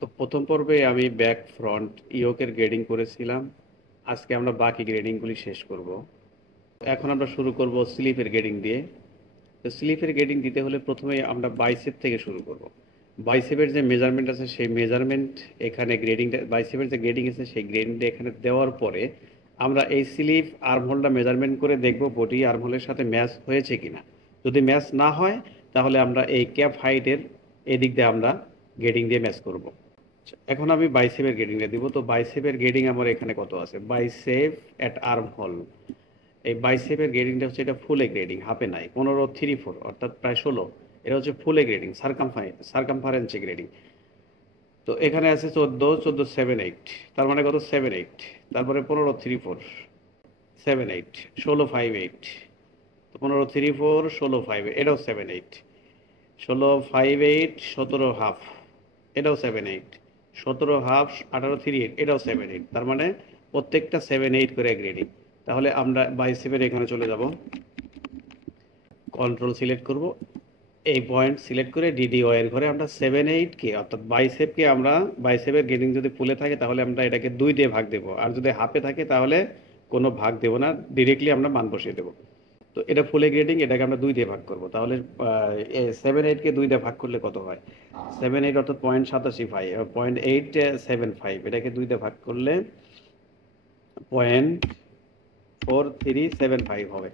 তো প্রথম পর্বে আমি ব্যাক ফ্রন্ট ইয়োকের গ্রেডিং করেছিলাম। আজকে আমরা বাকি গ্রেডিংগুলি শেষ করব। এখন আমরা শুরু করব স্লিপের গ্রেডিং দিয়ে। তো স্লিপের গ্রেডিং দিতে হলে প্রথমে আমরা বাইসেপ থেকে শুরু করব। বাইসেপের যে মেজারমেন্ট আছে সেই মেজারমেন্ট এখানে গ্রেডিংটা, বাইসেপের যে গ্রেডিং আছে সেই গ্রেডিংটা এখানে দেওয়ার পরে আমরা এই স্লিপ আর্মহোলটা মেজারমেন্ট করে দেখব বডি আর্মহোলের সাথে ম্যাচ হয়েছে কিনা। যদি ম্যাচ না হয় তাহলে আমরা এই ক্যাপ হাইটের এদিক দিয়ে আমরা গ্রেডিং দিয়ে ম্যাচ করব। এখন আমি বাইসেপের গ্রেডিংটা দিব। তো বাইসেপের গ্রেডিং আমার এখানে কত আছে, বাইসেপ অ্যাট আর্ম হোল। এই বাইসেপের গ্রেডিংটা হচ্ছে, এটা ফুলে গ্রেডিং, হাফে নাই, 15-3-4 অর্থাৎ প্রায় 16। এটা হচ্ছে ফুলে গ্রেডিং, সার্কামফারেন্সে গ্রেডিং। তো এখানে আছে 14, 14, 7, 8, তার মানে কত 7-8, তারপরে 15-3-4, 7-8, 16-5-8। তো 15-3-4, 16-5, এটাও 7-8, 16-5-8, 17 হাফ, এটাও 7-8, 17 হাফ, 18-3-8, এটাও 7-8। তার মানে প্রত্যেকটা 7-8 করে গ্রেডিং। তাহলে আমরা বাইসেপের এখানে চলে যাব, কন্ট্রোল সিলেক্ট করব, এই পয়েন্ট সিলেক্ট করে ডিডিও এর ঘরে আমরা 7-8 কে অর্থাৎ বাইসেপকে আমরা, বাইসেপের গ্রেডিং যদি ফুলে থাকে তাহলে আমরা এটাকে 2 দিয়ে ভাগ দেবো, আর যদি হাফে থাকে তাহলে কোনো ভাগ দেবো না, ডিরেক্টলি আমরা মান বসিয়ে দেবো। তো এটা ফুলে গ্রেডিং, এটাকে আমরা 2 দিয়ে ভাগ করব। তাহলে 7-8-কে 2 দিয়ে ভাগ করলে কত হয়, 7-8 অর্থাৎ 0.87, 0.875, এটাকে 2 দিয়ে ভাগ করলে 0.4375 হবে।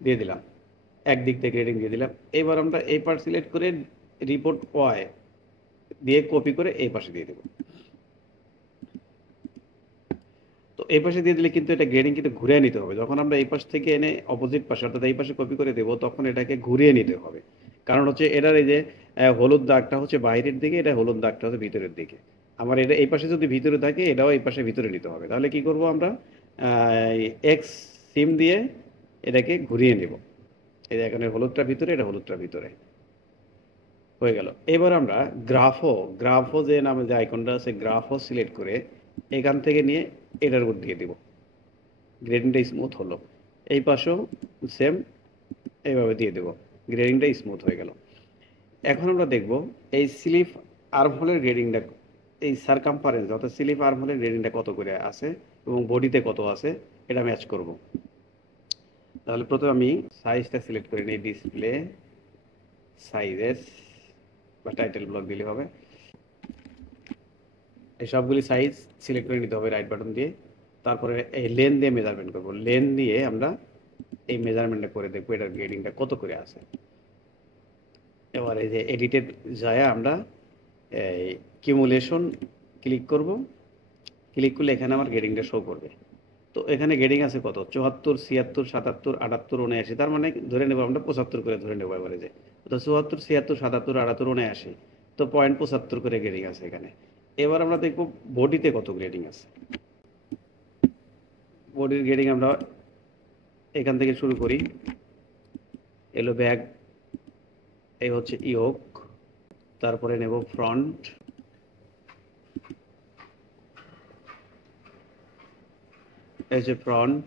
দিয়ে দিলাম, একদিক থেকে গ্রেডিং দিয়ে দিলাম। এবার আমরা এই পার্ট সিলেক্ট করে রিপোর্ট ওয়াই দিয়ে কপি করে এই পাশে দিয়ে দেবো। তো এই পাশে দিয়ে দিলে কিন্তু এটা গ্রেডিং কিন্তু ঘুরিয়ে নিতে হবে। যখন আমরা এই পাশ থেকে এনে অপোজিট পাশে অর্থাৎ এই পাশে কপি করে দেবো তখন এটাকে ঘুরিয়ে নিতে হবে। কারণ হচ্ছে এটার এই যে হলুদ দাগটা হচ্ছে বাইরের দিকে, এটা হলুদ দাগটা হচ্ছে ভিতরের দিকে। আমার এটা এই পাশে যদি ভিতরে থাকে এটাও এই পাশে ভিতরে নিতে হবে। তাহলে কি করব আমরা, এক্স সিম দিয়ে এটাকে ঘুরিয়ে নেব। এই যে এখানে হলুদটা ভিতরে, এটা হলুদটা ভিতরে হয়ে গেল। এবার আমরা গ্রাফো যে নামে যে আইকনটা আছে, গ্রাফো সিলেক্ট করে এখান থেকে নিয়ে এটার উপর দিয়ে দিব। গ্রেডিংটা স্মুথ হলো। এই পাশেও সেম এইভাবে দিয়ে দেব, গ্রেডিংটা স্মুথ হয়ে গেল। এখন আমরা দেখব এই স্লিপ আর্মহোলের গ্রেডিংটা, এই সারকামফারেন্স অর্থাৎ স্লিপ আর্মহোলের গ্রেডিংটা কত করে আছে এবং বডিতে কত আছে এটা ম্যাচ করব। তাহলে প্রথমে আমি সাইজটা সিলেক্ট করে নিই, ডিসপ্লে সাইজেস বা টাইটেল ব্লক দিলে হবে। এই সবগুলি সাইজ সিলেক্ট করে নিতে হবে রাইট বাটন দিয়ে। তারপরে এই লেন দিয়ে মেজারমেন্ট করব, লেন দিয়ে আমরা এই মেজারমেন্টটা করে দেখবো এটার গ্রেডিংটা কত করে আছে। এবার এই যে এডিটেড যায় আমরা এই কিউমুলেশন ক্লিক করব, ক্লিক করলে এখানে আমার গ্রেডিংটা শো করবে। তো এখানে গ্রেডিং আছে কত, 74, 76, 77, 78, 79, তার মানে ধরে নেব আমরা 75 করে ধরে নেবো এবারে যে। তো 74, 76, 77, 78, 79, তো 0.75 করে গ্রেডিং আছে এখানে। এবার আমরা দেখব বডিতে কত গ্রেডিং আছে। বডির গ্রেডিং আমরা এখান থেকে শুরু করি, এলো ব্যাক, এই হচ্ছে ইয়োক, তারপরে নেব ফ্রন্ট, এই যে ফ্রন্ট,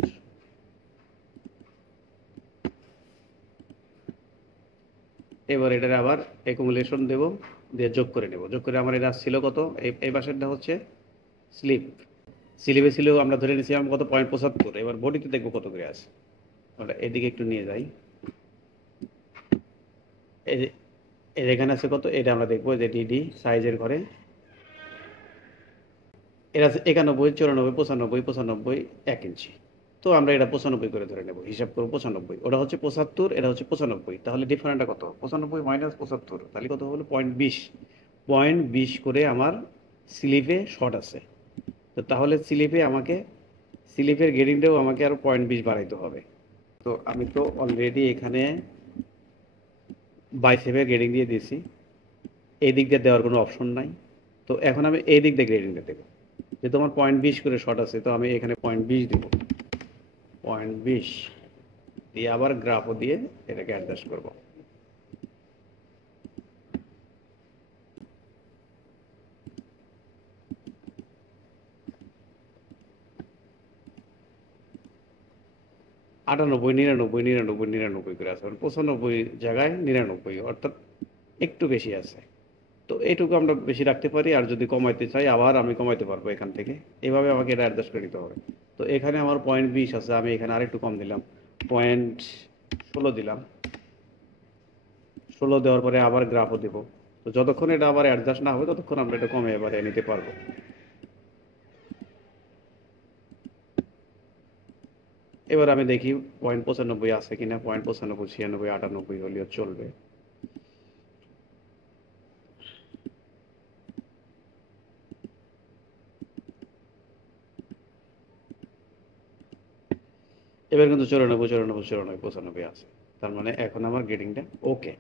এবার এটার আবার অ্যাকুমুলেশন দেব, দিয়ে যোগ করে নেব। যোগ করে আমার এটা ছিল কত, এই পাশেরটা হচ্ছে স্লিপ, স্লিপে ছিল আমরা ধরে নিয়েছিলাম কত, 0.75। এবার বডিতে দেখবো কত করে আছে। আমরা এদিকে একটু নিয়ে যাই, এই যে এখানে আছে কত, এটা আমরা দেখবো যে ডিডি সাইজের ঘরে এটা আছে 91, 94, 95, 95, 1 ইঞ্চি। তো আমরা এটা 95 করে ধরে নেব, হিসাব করবো 95, ওটা হচ্ছে 75, এটা হচ্ছে 95। তাহলে ডিফারেন্টটা কত, 95 মাইনাস 75, তাহলে কত হলো 0.20, 0.20 করে আমার স্লিপে শর্ট আছে। তো তাহলে স্লিপে আমাকে, স্লিপের গ্রেডিংটাও আমাকে আরও 0.20 বাড়াইতে হবে। তো আমি তো অলরেডি এখানে বাইসেপের গ্রেডিং দিয়ে দিয়েছি, এই দিক দিয়ে দেওয়ার কোনো অপশন নাই। তো এখন আমি এই দিক দিয়ে গ্রেডিংটা দেবো, যেহেতু আমার 0.20 করে শর্ট আছে, তো আমি এখানে 0.20 দেবো। 0.20 দিয়ে আবার গ্রাফও দিয়ে এটাকে অ্যাডজাস্ট করবো। 98, 99, 99, 99 করে আছে, 95 জায়গায় 99, অর্থাৎ একটু বেশি আছে। তো এইটুকু আমরা বেশি রাখতে পারি, আর যদি কমাইতে চাই আবার আমি কমাইতে পারবো এখান থেকে। এভাবে আমাকে এটা অ্যাডজাস্ট করে নিতে হবে। তো এখানে আমার 0.20 আছে, আমি এখানে আরেকটু কম দিলাম, 0.16 দিলাম। 16 দেওয়ার পরে আবার গ্রাফও দেব। তো যতক্ষণ এটা আবার অ্যাডজাস্ট না হবে ততক্ষণ আমরা এটা কমে এবারে নিতে পারবো। এবার আমি দেখি 0.95 আছে কিনা, 0.95, 96, 98 হলেও চলবে। এবার কিন্তু 94, 94, 94, 95 আছে। তার মানে এখন আমার গ্রেডিংটা ওকে।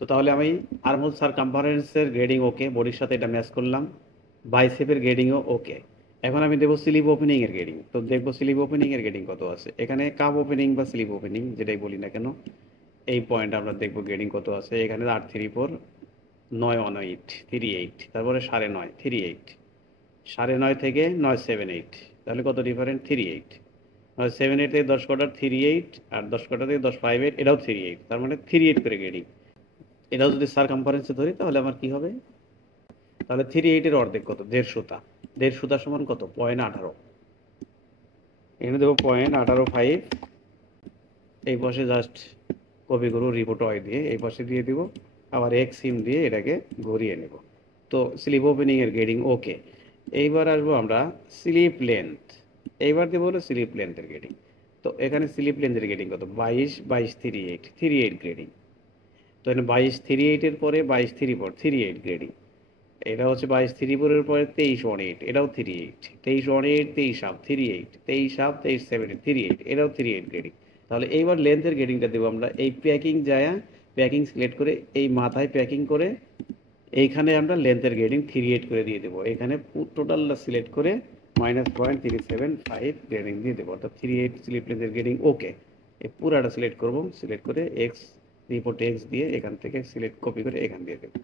তো তাহলে আমি আর্মহোল সারকামফারেন্সের গ্রেডিং ওকে, বডির সাথে এটা ম্যাচ করলাম, বাইসেপের গ্রেডিংও ওকে। এখন আমি দেবো স্লিভ ওপেনিং এর গ্রেডিং। তো দেখবো স্লিভ ওপেনিং এর গ্রেডিং কত আছে। এখানে কাপ ওপেনিং বা স্লিভ ওপেনিং যেটাই বলি না কেন, এই পয়েন্ট আমরা দেখবো গ্রেডিং কত আছে। এখানে 834, 918, 38, তারপরে 9.5, 38, 9.5 থেকে 978, তাহলে কত ডিফারেন্ট, 38। 978 থেকে 10 কোয়ার্টার 38, আর 10 কোয়ার্টার থেকে 10.58, এটাও 38, তার মানে 38 করে গ্রেডিং। এটাও যদি সারকামফারেন্সে ধরি তাহলে আমার কি হবে, তাহলে 38-এর অর্ধেক কত, 150টা। 150টা সমান কত, 0.18। এখানে দেবো 0.185, এই পাশে জাস্ট কপি করবো রিপোর্ট ওয়াই দিয়ে, এই পাশে দিয়ে দিব, আবার এক সিম দিয়ে এটাকে ঘুরিয়ে নেব। তো স্লিপ ওপেনিং এর গ্রেডিং ওকে। এইবার আসবো আমরা স্লিপ লেন্থ। এইবার দেবো হলো স্লিপ লেন্থের গ্রেডিং। তো এখানে স্লিপ লেন্থের গ্রেডিং কত, 22, 22, 38, 38 গ্রেডিং। তো এখানে 22, 38-এর পরে 22, 34, 38 গ্রেডিং। এটা হচ্ছে 22, 34-এর পরে 23, 18, এটাও 38, 23, 18, 23 হাফ 38, 23 হাফ 23, 7, 38, এটাও 38 গ্রেডিং। তাহলে এইবার লেন্থের গ্রেডিংটা দেবো আমরা এই প্যাকিং যায়, প্যাকিং সিলেক্ট করে এই মাথায় প্যাকিং করে এইখানে আমরা লেন্থের গ্রেডিং 38 করে দিয়ে দেবো। এখানে টোটালটা সিলেক্ট করে -0.375 গ্রেডিং দিয়ে দেবো, অর্থাৎ 38 স্লিপ লেন্থের গ্রেডিং ওকে। এই পুরাটা সিলেক্ট করবো, সিলেক্ট করে এক্স, রিপোর্ট এক্স দিয়ে এখান থেকে সিলেক্ট কপি করে এখান দিয়ে দেবো,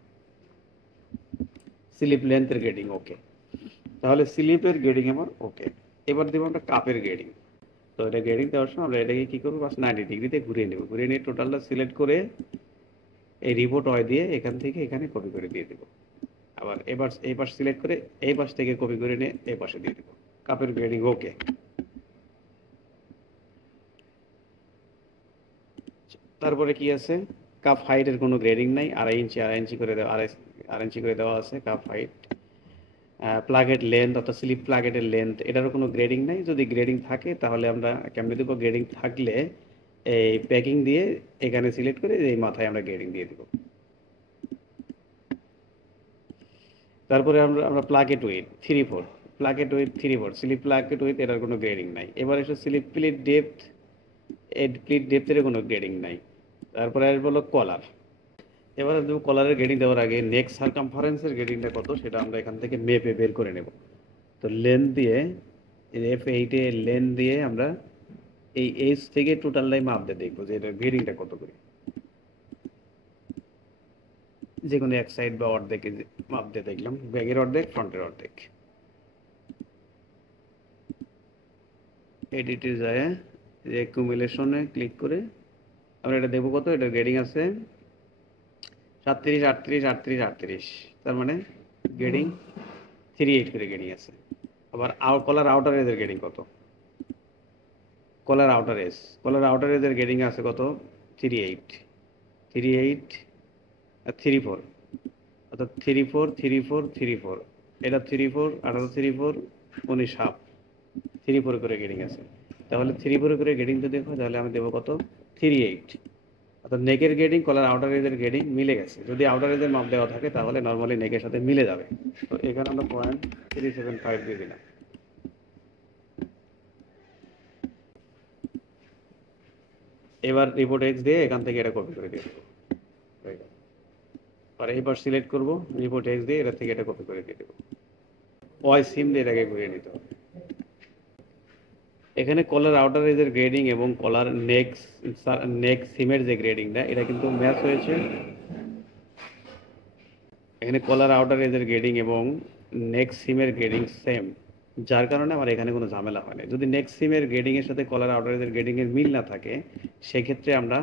স্লিপ লেন্থের গ্রেডিং ওকে। তাহলে স্লিপের গ্রেডিং আমার ওকে। এবার দেবো আমরা কাপের গ্রেডিং। তো এটা গ্রেডিং দেওয়ার সময় আমরা এটাকে কী করবো, বাস 90 ডিগ্রিতে ঘুরিয়ে নেব, ঘুরিয়ে নিয়ে টোটালটা সিলেক্ট করে এই রিপোর্ট ওয়াই দিয়ে এখান থেকে এখানে কপি করে দিয়ে দেবো। আবার এবার এই পাশ সিলেক্ট করে এই পাশ থেকে কপি করে নিয়ে এই পাশে দিয়ে দেবো, কাপের গ্রেডিং ওকে। তারপরে কি আছে, কাপ হাইটের কোনো গ্রেডিং নাই, 2.5 ইঞ্চি 2.5 ইঞ্চি করে দেওয়া, 2.5 ইঞ্চি করে দেওয়া আছে কাপ হাইট। প্লাগের লেন্থ অর্থাৎ স্লিপ প্লাগেটের লেন্থ, এটারও কোনো গ্রেডিং নাই। যদি গ্রেডিং থাকে তাহলে আমরা কেমনে দেবো, গ্রেডিং থাকলে এই প্যাকিং দিয়ে এখানে সিলেক্ট করে এই মাথায় আমরা গ্রেডিং দিয়ে দেবো। তারপরে আমরা প্লাগেট উইথ 3/4, প্লাগেট উইথ 3/4, স্লিপ প্লাগেট উইথ, এটার কোনো গ্রেডিং নাই। এবার এসে স্লিপ প্লিট ডেপথ, এই প্লিট ডেপথের কোনো গ্রেডিং নাই। তারপরে আসবো হলো কলার। এবার দেবো কলারের গ্রেডিং দেওয়ার আগে নেক সারকামফারেন্সের গ্রেডিংটা কত সেটা আমরা এখান থেকে মেপে বের করে নেব। তো লেন্থ দিয়ে F8-এ লেন্থ দিয়ে আমরা এই এজ থেকে টোটালটাই মাপ দিয়ে দেখবো যে এটার গ্রেডিংটা কত করে, যে কোনো এক সাইড বা অর্ধেকে মাপ দিয়ে দেখলাম, ব্যাগের অর্ধেক, ফ্রন্টের অর্ধেক। এডিটে যায় অ্যাকুমুলেশনে ক্লিক করে আমরা এটা দেখবো কত, এটার গ্রেডিং আছে 37, 38, 38, 38, তার মানে গ্রেডিং 38 করে গ্রেডিং আছে। আবার কলার আউটার এজের গ্রেডিং কত, কলার আউটার এজ, কলার আউটার এজের গ্রেডিং আছে কত, 38, 38 আর 34, অর্থাৎ 34, 34, 34, এটা 34, 18, 34, 19 হাফ, 34 করে গ্রেডিং আছে। তাহলে 34 করে গ্রেডিং যদি হয় তাহলে আমি দেবো কত, 38। অর্থাৎ নেকের গ্রেডিং কলার আউটার এজের গ্রেডিং মিলে গেছে। যদি আউটার এজের মাপ দেওয়া থাকে তাহলে নর্মালি নেকের সাথে মিলে যাবে। তো এখানে আমরা 0.375 দিয়ে দিলাম। এবার রিপোর্ট এক্স দিয়ে এখান থেকে এটা কপি করে দিয়ে দেবো, আর এইবার সিলেক্ট করব রিপোর্ট এক্স দিয়ে এটা থেকে এটা কপি করে দিয়ে দেবো, ওয়াই সিম দিয়ে এটাকে ঘুরিয়ে নিতে হবে। এখানে কলার আউটার এজের গ্রেডিং এবং কলার নেক সিমের যে গ্রেডিংটা এটা কিন্তু ম্যাচ হয়েছে। এখানে কলার আউটার এজের গ্রেডিং এবং নেক্সট সিমের গ্রেডিং সেম, যার কারণে আমার এখানে কোনো ঝামেলা হয় না। যদি নেক্সট সিমের গ্রেডিংয়ের সাথে কলার আউটার এজের গ্রেডিংয়ের মিল না থাকে সেক্ষেত্রে আমরা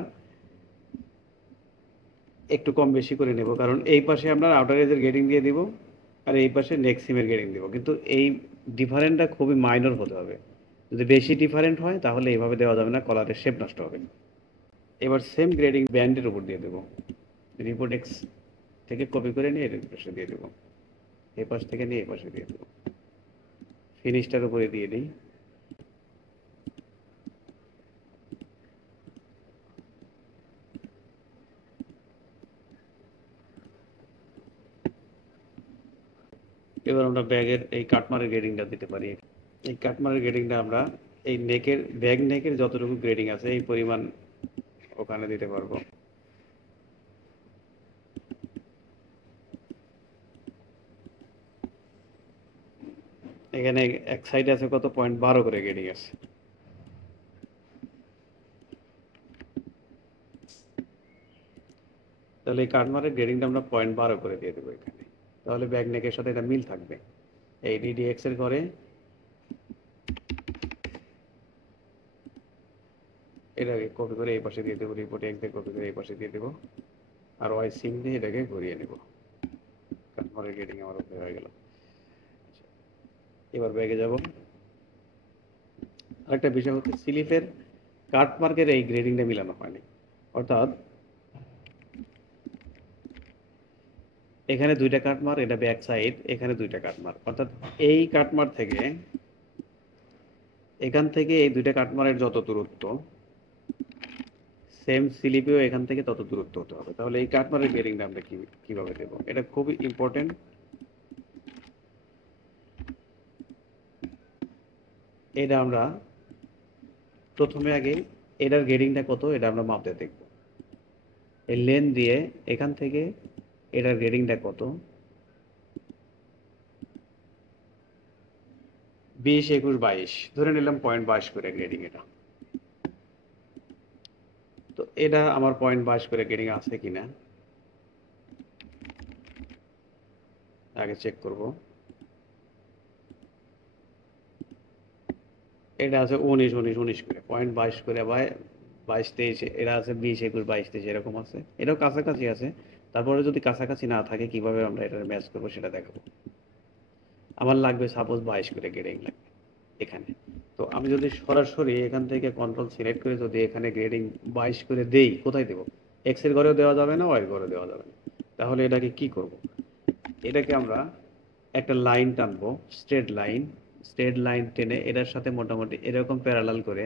একটু কম বেশি করে নেব, কারণ এই পাশে আমরা আউটার এজের গ্রেডিং দিয়ে দিব আর এই পাশে নেক সিমের গ্রেডিং দিব, কিন্তু এই ডিফারেন্টটা খুবই মাইনর হতে হবে। যদি বেশি ডিফারেন্ট হয় তাহলে এইভাবে দেওয়া যাবে না, কলারের শেপ নষ্ট হবে। এবার সেম গ্রেডিং ব্যান্ডের উপর দিয়ে দেবো। রিপোর্ট এক্স থেকে কপি করে নিয়ে এর পাশে দিয়ে দেবো, এই পাশ থেকে নিয়ে এই পাশে দিয়ে দেবো, ফিনিশটার উপরে দিয়ে দিই। এবার আমরা ব্যাগের এই কাটমারের গ্রেডিংটা দিতে পারি। এই কাটমারের গ্রেডিংটা আমরা এই নেকের ব্যাগ নেকের যতটুকু গ্রেডিং আছে এই পরিমাণ ওখানে দিতে পারবো। এখানে এক সাইডে আছে কত 0.12 করে গ্রেডিং আছে। তাহলে এই কাটমারের গ্রেডিংটা আমরা 0.12 করে দিয়ে দেবো এখানে, তাহলে ব্যাগ নেকের সাথে এটা মিল থাকবে। এই ডিডিএক্স এর ঘরে এটাকে কপি করে এই পাশে দিয়ে দেবো, রিপোর্ট এক্স দিয়ে কপি করে এই পাশে দিয়ে দেবো, আর ওয়াই সিম দিয়ে এটাকে ঘুরিয়ে নেব। কাটমারের গ্রেডিং আমার ওকে হয়ে গেল। এবার ব্যাগে যাব। আরেকটা বিষয় হচ্ছে স্লিপের কাটমার্কের এই গ্রেডিংটা মিলানো হয়নি, অর্থাৎ এখানে দুইটা কাটমার, এটা ব্যাক সাইড, এখানে দুইটা কাটমার, অর্থাৎ এই কাটমার থেকে এখান থেকে এই দুইটা কাটমারের যত দূরত্ব সেম স্লিপেও এখান থেকে তত দূরত্ব হতে হবে। তাহলে এই কাটমারের গ্রেডিংটা আমরা কিভাবে দেবো, এটা খুবই ইম্পর্টেন্ট। এটা আমরা প্রথমে আগে এটার গ্রেডিংটা কত এটা আমরা মাপতে দেখব। এই লেন দিয়ে এখান থেকে এটার গ্রেডিংটা কত, 20, 21, 22 ধরে নিলাম 0.22 করে গ্রেডিং। এটা তো এটা আমার 0.22 করে গ্রেডিং আছে কিনা আগে চেক করব। এটা আছে 19, 19, 19 করে, 0.22 করে বা 22, 23, এটা আছে 20, 21, 22, 23 এরকম আছে। এটাও কাছাকাছি আছে। তারপরে যদি কাছাকাছি না থাকে কিভাবে আমরা এটা ম্যাচ করবো সেটা দেখাবো। আমার লাগবে সাপোজ 22 করে গ্রেডিং লাগবে এখানে। তো আমি যদি সরাসরি এখান থেকে কন্ট্রোল সিলেক্ট করে যদি এখানে গ্রেডিং 22 করে দেই, কোথায় দেবো? এক্স এর ঘরেও দেওয়া যাবে না, ওয়াই ঘরেও দেওয়া যাবে না। তাহলে এটাকে কি করব? এটাকে আমরা একটা লাইন টানবো, স্ট্রেট লাইন টেনে এটার সাথে মোটামুটি এরকম প্যারালাল করে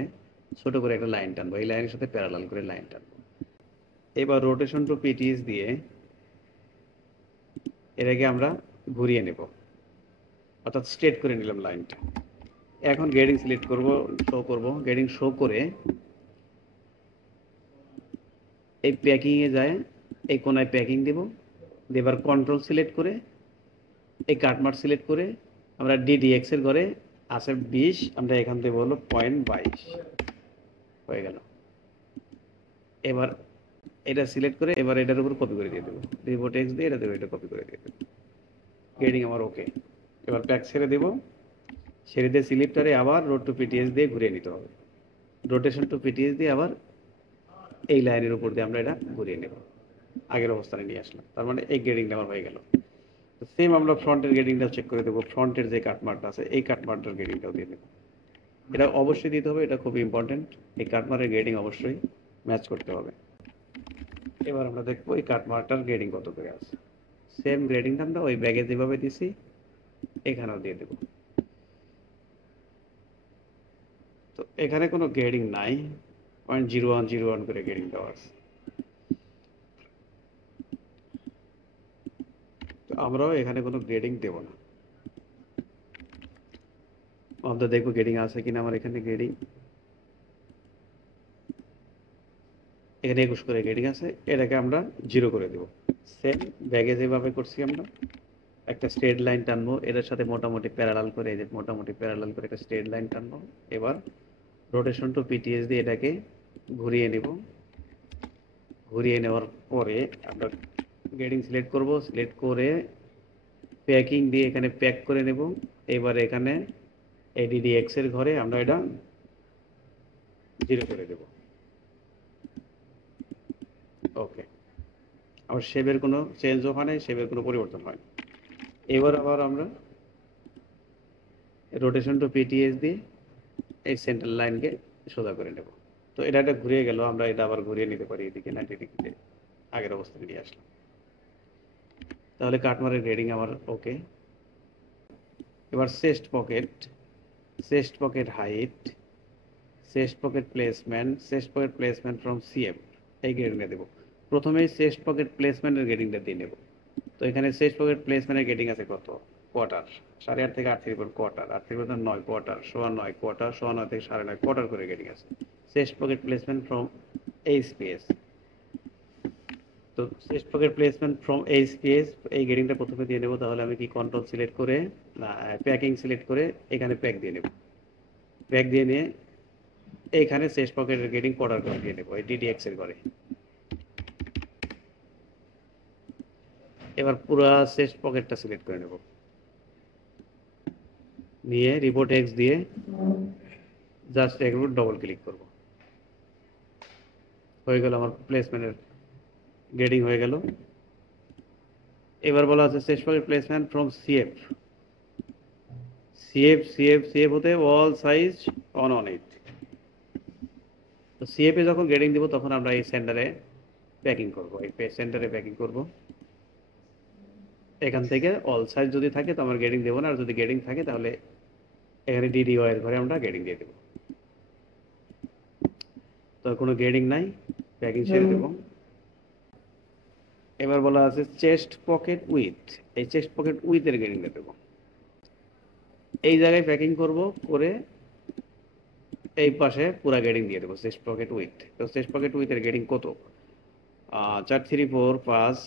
ছোট করে একটা লাইন টানবো, এই লাইনের সাথে প্যারালাল করে লাইন টানবো। এবার রোটেশন টু পিটিএস দিয়ে এটাকে আমরা ঘুরিয়ে নেব, অর্থাৎ স্ট্রেট করে নিলাম লাইনটা। এখন গ্রেডিং সিলেক্ট করব, শো করব, গ্রেডিং শো করে এই প্যাকিংয়ে যায়, এই কোনায় প্যাকিং দেব, দেবার কন্ট্রোল সিলেক্ট করে এই কাটমার্ক সিলেক্ট করে আমরা ডিডিএক্স এর ঘরে আছে 20, আমরা এখান থেকে বললো 0.22 হয়ে গেল। এবার এটা সিলেক্ট করে এবার এটার উপর কপি করে দিয়ে দেবো, রিপোর্ট এক্স দিয়ে এটা দেবো, এটা কপি করে দিয়ে দেবো। গ্রেডিং আমার ওকে। এবার প্যাক ছেড়ে দেবো, ছেড়ে দিয়ে স্লিপটারে আবার রোড টু পিটিএস দিয়ে ঘুরিয়ে নিতে হবে। রোটেশন টু পিটিএস দিয়ে আবার এই লাইনের উপর দিয়ে আমরা এটা ঘুরিয়ে নেব, আগের অবস্থানে নিয়ে আসলাম। তার মানে এই গ্রেডিংটা আমার হয়ে গেল। তো সেম আমরা ফ্রন্টের গ্রেডিংটা চেক করে দেবো, ফ্রন্টের যে কাটমার্কটা আছে এই কাটমার্কটার গ্রেডিংটাও দিয়ে দেবো। এটা অবশ্যই দিতে হবে, এটা খুবই ইম্পর্টেন্ট। এই কাটমার্কের গ্রেডিং অবশ্যই ম্যাচ করতে হবে। এবার আমরা দেখবো এই কাটমার্কটার গ্রেডিং কত করে আছে। সেম গ্রেডিংটা আমরা ওই ব্যাগে যেভাবে দিছি এখানেও দিয়ে দেবো। তো এখানে কোনো গ্রেডিং নাই, 0.0101 করে গ্রেডিং দেওয়া আছে। তো আমরাও এখানে কোনো গ্রেডিং দেব না, আমরা দেখবো গ্রেডিং আছে কিনা আমার এখানে। গ্রেডিং এখানে 21 করে গ্রেডিং আছে, এটাকে আমরা 0 করে দেব। সেম ব্যাগে যেভাবে করছি আমরা একটা স্ট্রেট লাইন টানবো, এটার সাথে মোটামুটি প্যারালাল করে, এই যে মোটামুটি প্যারালাল করে একটা স্ট্রেট লাইন টানবো। এবার রোটেশন টু পিটিএস দিয়ে এটাকে ঘুরিয়ে নেব, ঘুরিয়ে নেওয়ার পরে আমরা গ্রেডিং সিলেক্ট করব, সিলেক্ট করে প্যাকিং দিয়ে এখানে প্যাক করে নেব। এবার এখানে এডিডিএক্স এর ঘরে আমরা এটা 0 করে দেব। ওকে, আবার শেপের কোনো চেঞ্জও হয় নাই, শেপের কোনো পরিবর্তন হয় না। এবার আবার আমরা রোটেশন টু পিটিএস দিয়ে এই সেন্টার লাইনকে সোজা করে নেব। তো এটা ঘুরিয়ে গেল, আমরা এটা আবার ঘুরিয়ে নিতে পারি এদিকে 90 ডিগ্রিতে, আগের অবস্থায় নিয়ে আসলাম। তাহলে কাটমারের গ্রেডিং আমার ওকে। এবার chest pocket height, chest pocket placement from CM, এই গ্রেডিংটা দেবো। প্রথমেই চেস্ট পকেট প্লেসমেন্টের গ্রেডিংটা দিয়ে নেব। তো এখানে চেস্ট পকেট প্লেসমেন্টের গ্রেডিং আছে কত, কোয়ার্টার, 8.5 থেকে 8 থেকে কোয়ার্টার, 8 থেকে 9 কোয়ার্টার, সোয়া 9 কোয়ার্টার, সোয়া 9 থেকে 9.5 কোয়ার্টার করে গ্রেডিং আছে। Chest pocket placement from HPS, তো chest pocket placement from HPS এই গ্রেডিংটা প্রথমে দিয়ে নেব। তাহলে আমি কি কন্ট্রোল সিলেক্ট করে প্যাকিং সিলেক্ট করে এখানে প্যাক দিয়ে নেব। প্যাক দিয়ে নিয়ে এইখানে চেস্ট পকেটের গ্রেডিং কোয়ার্টার করে দিয়ে নেব, এই ডিডিএক্স এর করে। এবার পুরো চেস্ট পকেটটা সিলেক্ট করে নেব, নিয়ে রিপোর্ট এক্স দিয়ে জাস্ট একবার ডবল ক্লিক করব, হয়ে গেল আমার প্লেসমেন্টের গ্রেডিং হয়ে গেল। এবার বলা আছে chest pocket placement from CF, CF হতে অল সাইজ অন ইট। তো সিএফ এ যখন গ্রেডিং দেবো তখন আমরা এই সেন্টারে প্যাকিং করব, এই সেন্টারে প্যাকিং করব। এখান থেকে অল সাইজ যদি থাকে তো আমার গ্রেডিং দেবো না, আর যদি গ্রেডিং থাকে তাহলে এখানে ডিডিওয়াই এর ঘরে আমরা গ্রেডিং দিয়ে দেবো। তো কোনো গ্রেডিং নাই, প্যাকিং ছেড়ে দেবো। এবার বলা আছে চেস্ট পকেট উইথ, এই চেস্ট পকেট উইথের গ্রেডিংটা দেবো। এই জায়গায় প্যাকিং করব, করে এই পাশে পুরা গ্রেডিং দিয়ে দেবো চেস্ট পকেট উইথ। তো চেস্ট পকেট উইথের গ্রেডিং কত, 4 3 4 5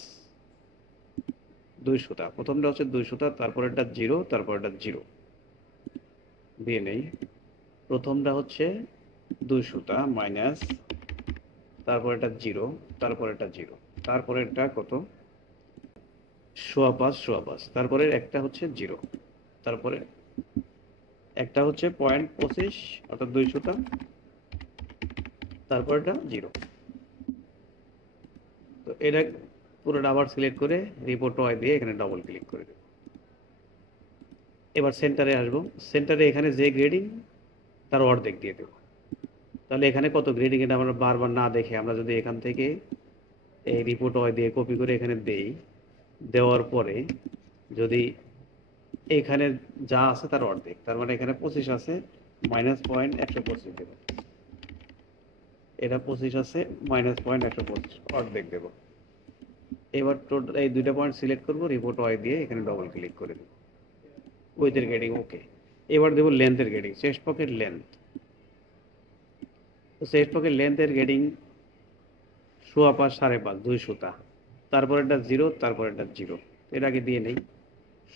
2 সুতা। প্রথমটা হচ্ছে 2 সুতা, তারপরেরটা 0, তারপরেরটা 0 দিয়ে নেই। প্রথমটা হচ্ছে 2 সুতা মাইনাস, তারপরেরটা 0, তারপরেরটা 0, তারপরেরটা কত, সোয়া 5, তারপরে একটা হচ্ছে 0, তারপরে একটা হচ্ছে 0.25 অর্থাৎ 2 সুতা, তারপরেটা 0। তো এটা পুরোটা আবার সিলেক্ট করে রিপোর্ট ওয়াই দিয়ে এখানে ডবল ক্লিক করে দেব। এবার সেন্টারে আসবো, সেন্টারে এখানে যে গ্রেডিং তার অর্ধেক দিয়ে দেবো। তাহলে এখানে কত গ্রেডিং এটা আমরা বারবার না দেখে আমরা যদি এখান থেকে এই রিপোর্ট ওয়াই দিয়ে কপি করে এখানে দেই, দেওয়ার পরে যদি এখানে যা আছে তার অর্ধেক, তার মানে এখানে 25 আছে, -0.125 দেবো। এটা 25 আছে, -0.125 অর্ধেক দেবো। এবার টোটাল এই দুইটা পয়েন্ট সিলেক্ট করবো, রিপোর্ট ওয়াই দিয়ে এখানে ডবল ক্লিক করে দেবো, উইথের গ্রেডিং ওকে। এবার দেবো লেন্থের গ্রেডিং, চেস্ট পকেট লেন্থ। তো চেস্ট পকেট লেন্থের গ্রেডিং 5.5 5.5 2 সুতা, তারপরেরটা 0, তারপরেরটা 0, এর আগে দিয়ে নেই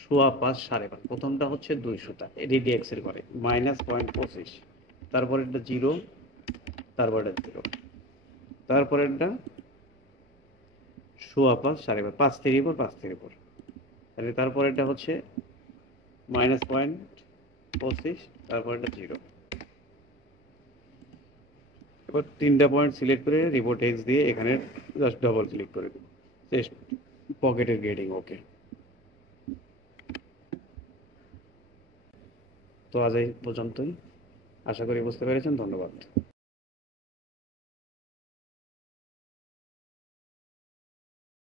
5.5 5.5। প্রথমটা হচ্ছে 2 সুতা, ডিডিএক্স এর করে -0.25, তারপরেরটা 0, তারপরেরটা 0, তারপরেরটা 5.5 5.5 5 থেকে 5 থেকে 4, তাহলে তারপরেরটা হচ্ছে -0.25, তারপরেরটা 0। এবার 3টা পয়েন্ট সিলেক্ট করে রিপোর্ট এক্স দিয়ে এখানে জাস্ট ডবল ক্লিক করে দেব, চেস্ট পকেটের গ্রেডিং ওকে। তো আজ এই পর্যন্তই, আশা করি বুঝতে পেরেছেন। ধন্যবাদ।